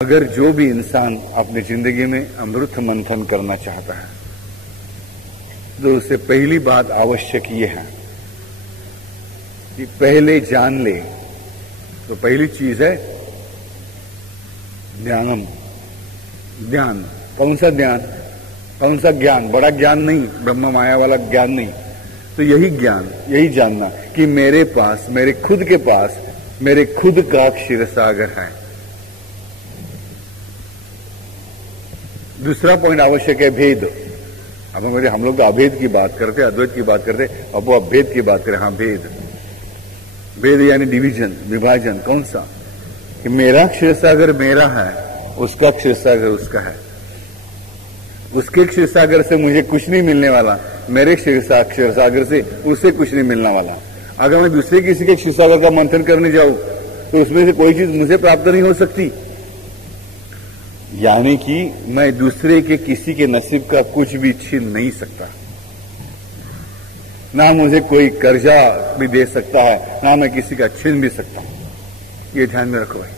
अगर जो भी इंसान अपनी जिंदगी में अमृत मंथन करना चाहता है तो उससे पहली बात आवश्यक ये है कि पहले जान ले। तो पहली चीज है ज्ञानम, ज्ञान। कौन सा ज्ञान? कौन सा ज्ञान? बड़ा ज्ञान नहीं, ब्रह्म माया वाला ज्ञान नहीं। तो यही ज्ञान, यही जानना कि मेरे पास, मेरे खुद के पास, मेरे खुद का क्षीर सागर है। दूसरा पॉइंट आवश्यक है भेद। अब हम लोग तो अभेद की बात करते, अद्वैत की बात करते, अब वो अभेद की बात करें। हाँ, भेद। भेद यानी डिवीजन, विभाजन। कौन सा? कि मेरा क्षीर सागर मेरा है, उसका क्षीर सागर उसका है। उसके क्षीर सागर से मुझे कुछ नहीं मिलने वाला, मेरे क्षीर सागर से उसे कुछ नहीं मिलने वाला। अगर मैं दूसरे किसी के क्षीर सागर का मंथन करने जाऊं तो उसमें से कोई चीज मुझे प्राप्त नहीं हो सकती। यानी कि मैं दूसरे के किसी के नसीब का कुछ भी छीन नहीं सकता। ना मुझे कोई कर्जा भी दे सकता है, ना मैं किसी का छीन भी सकता हूं। ये ध्यान में रखो भाई।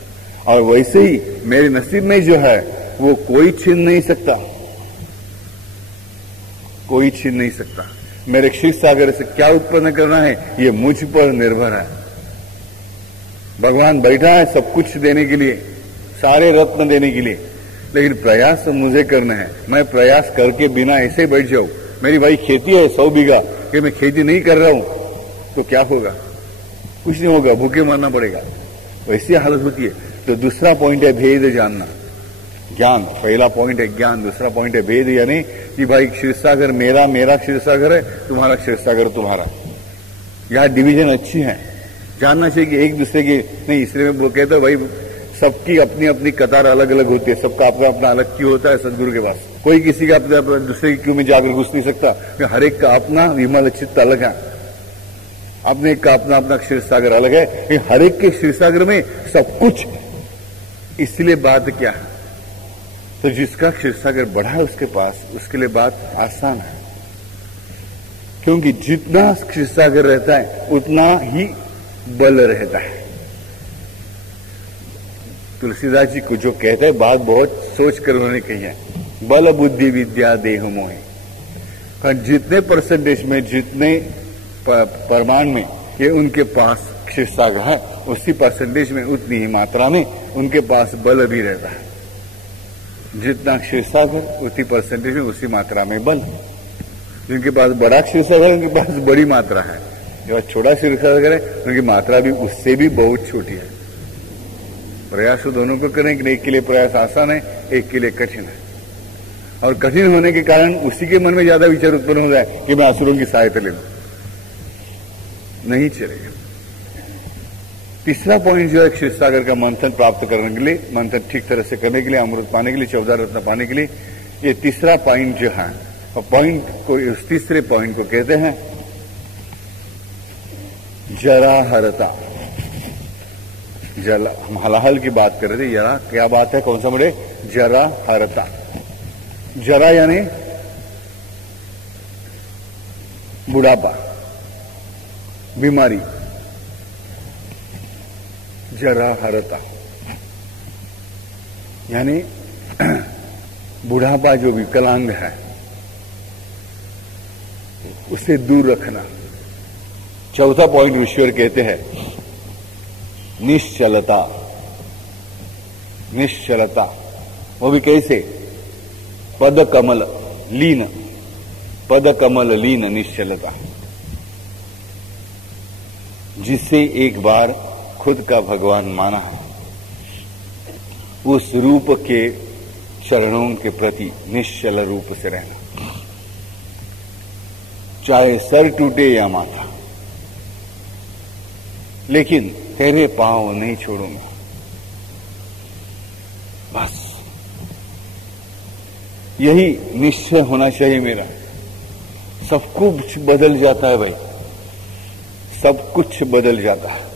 और वैसे ही मेरे नसीब में जो है वो कोई छीन नहीं सकता, कोई छीन नहीं सकता। मेरे क्षीर सागर से क्या उत्पन्न करना है ये मुझ पर निर्भर है। भगवान बैठा है सब कुछ देने के लिए, सारे रत्न देने के लिए, लेकिन प्रयास मुझे करना है। मैं प्रयास करके बिना ऐसे बैठ जाऊं, मेरी भाई खेती है 100 बीघा, कि मैं खेती नहीं कर रहा हूं तो क्या होगा? कुछ नहीं होगा, भूखे मरना पड़ेगा। वैसी हालत होती है। तो दूसरा पॉइंट है भेद जानना, ज्ञान। पहला पॉइंट है ज्ञान, दूसरा पॉइंट है भेद। यानी कि भाई क्षीर सागर मेरा, मेरा क्षीर सागर है, तुम्हारा क्षीर सागर तुम्हारा। यहां डिवीजन अच्छी है, जानना चाहिए कि एक दूसरे की नहीं। इसलिए मैं कहता हूं भाई सबकी अपनी अपनी कतार अलग अलग होती है, सबका अपना अपना अलग क्यों होता है सदगुरु के पास। कोई किसी का दूसरे की क्यों में जाकर घुस नहीं सकता। हर एक का अपना विमल चित्त अलग है, अपने का अपना अपना क्षीर सागर अलग है। हर एक के क्षीर सागर में सब कुछ। इसलिए बात क्या है? तो जिसका क्षीर सागर बड़ा है उसके पास, उसके लिए बात आसान है। क्योंकि जितना क्षीर सागर रहता है उतना ही बल रहता है। तुलसीदास जी को जो कहते हैं बात बहुत सोच कर उन्होंने कही है, बल बुद्धि विद्या देह मोहि। कारण जितने परसेंटेज में, जितने परमाणु में ये उनके पास क्षीर सागर है, उसी परसेंटेज में, उतनी ही मात्रा में उनके पास बल भी रहता है। जितना क्षीर सागर उसी परसेंटेज में, उसी मात्रा में बल। जिनके पास बड़ा क्षीर सागर उनके पास बड़ी मात्रा है, जो छोटा क्षीर सागर है उनकी मात्रा भी उससे भी बहुत छोटी है। प्रयास तो दोनों को करें कि एक के लिए प्रयास आसान है, एक के लिए कठिन है। और कठिन होने के कारण उसी के मन में ज्यादा विचार उत्पन्न हो जाए कि मैं असुरों की सहायता ले लूं, नहीं चलेगा। तीसरा पॉइंट जो है क्षीर सागर का मंथन प्राप्त करने के लिए, मंथन ठीक तरह से करने के लिए, अमृत पाने के लिए, 14 रत्न पाने के लिए, ये तीसरा पॉइंट जो है, और पॉइंट को, उस तीसरे पॉइंट को कहते हैं जराहरता। जला, हम हलाहल की बात कर रहे थे। जरा क्या बात है? कौन सा बड़े? जरा हरता। जरा यानी बुढ़ापा, बीमारी। जरा हरता यानी बुढ़ापा जो विकलांग है उसे दूर रखना। चौथा पॉइंट ईश्वर कहते हैं निश्चलता। निश्चलता वो भी कैसे? पद कमल लीन, पद कमल लीन निश्चलता। जिससे एक बार खुद का भगवान माना है, उस रूप के चरणों के प्रति निश्चल रूप से रहना, चाहे सर टूटे या माथा, लेकिन तेरे पांव नहीं छोड़ूंगा। बस यही निश्चय होना चाहिए मेरा। सब कुछ बदल जाता है भाई, सब कुछ बदल जाता है।